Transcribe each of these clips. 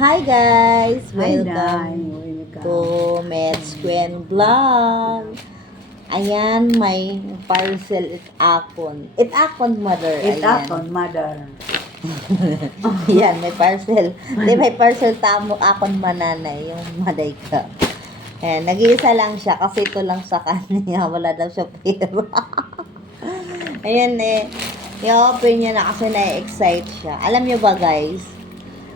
Hi guys! Hi, Welcome Day. to Meds Gwen Vlog. Ayan, may parcel it akon mother. It Ayan. akon, mother. Yan, may parcel. Di, may parcel tamo akon mananay, yung maday ka. Ayan, nag-iisa lang siya kasi ito lang sa kanya. Wala daw siya pera. Ayan i-open niya na kasi na-excite siya. Alam niyo ba guys,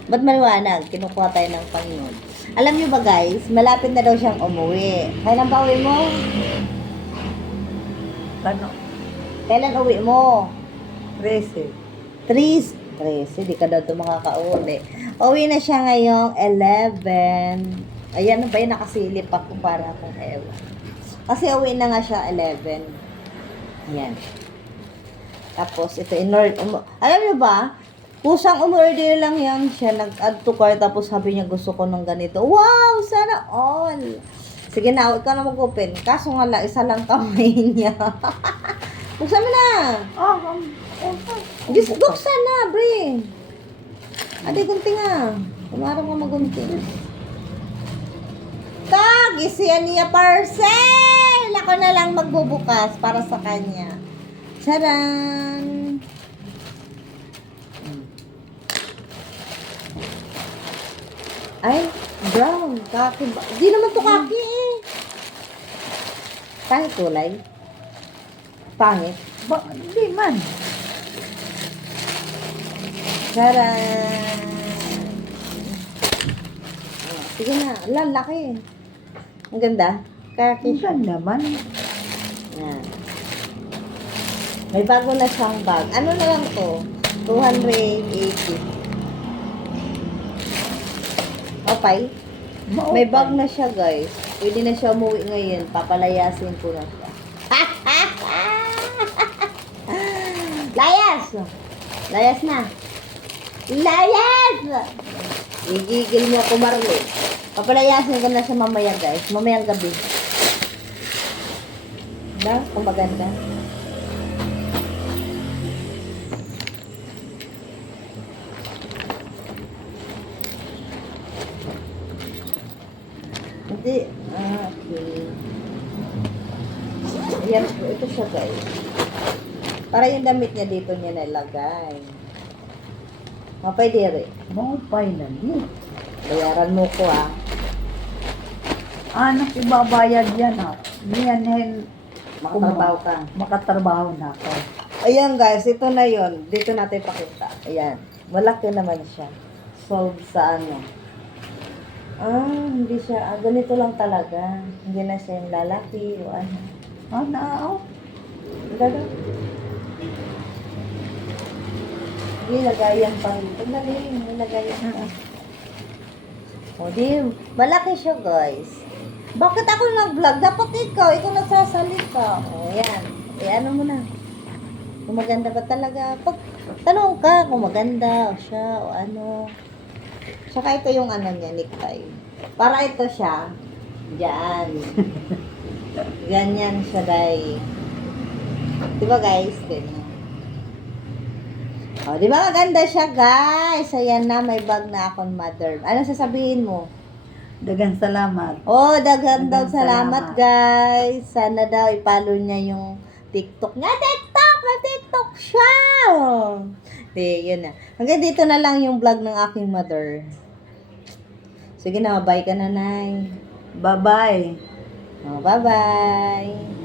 ba't maliwanag? Kinukuha tayo ng Panginoon. Alam niyo ba guys, malapit na daw siyang umuwi. Kailan ba uwi mo? Ano? Kailan uwi mo? 13. 13, di ka daw ito makakauwi. Uwi na siya ngayong 11. Ayan, ano ba yun? Nakasilip ako para akong ewan. Kasi uwi na nga siya 11. Ayan. Tapos, ito, alam niyo ba? Kusang umorder lang yan siya. Nag-add to cart. Tapos sabi niya, gusto ko ng ganito. Wow! Sana all! Sige na, ikaw na mag-open. Kaso nga lang, isa lang kamay niya. Buksan mo na! Just buksan na, bre! Adi, gunting nga. Kumarang ka magunting. Tag! Isiyan niya parcel! Ako na lang magbubukas para sa kanya. Charan! Ay, brown. Kaki ba? Di naman to kaki eh. Pangit kulay. Pangit. Hindi man. Charan! Sige na. Lalaki. Ang ganda. Kaki Ang siya. ganda man. Yan. May bago na siyang bag. Ano na lang to? 280. Okay. May bag na siya, guys. Pwede na siya umuwi ngayon. Papalayasin ko na siya. Layas! Layas na. Layas! Igigil mo ako, Marlo. Papalayasin ko na siya mamaya, guys. Mamayang gabi. Diba? Kung maganda. Hindi. Okay. Ayan po. Ito siya, guys. Para yung damit niya dito niya nilagay. Mapay dire. Mapay na din. Bayaran mo ko, ah. Anak, ibabayad yan ah. Yan yan. Makatrabaho ka. Makatrabaho na ako. Ayan, guys. Ito na yon. Dito natin pakita. Ayan. Malaki naman siya. Solve sa ano. Hindi siya. Ganito lang talaga. Hindi na siya yung lalaki o ano. Ano? Gano'n. Nilagayan pa rin. Dali, nilagayan. O, di, malaki siya, guys. Bakit ako nag-vlog? Dapat ikaw nagsasalita. O, yan. Ano mo na. Kung maganda ba talaga. Pag tanong ka kung maganda o siya o ano. Saka ito yung ano niya, necktie. Para ito siya. Diyan. Ganyan siya, day. Diba, guys? Ganyan. O, di ba maganda siya, guys? Ayan na, may bag na akong mother. Ano sasabihin mo? Dagang salamat. Oh, daghang daw Daghang salamat, salamat. guys. Sana daw ipalo niya yung TikTok niya. TikTok! May TikTok siya! Di, yun na. Hanggang dito na lang yung vlog ng aking mother. Sige na, bye ka na, Nay. Bye-bye. Oh, bye-bye.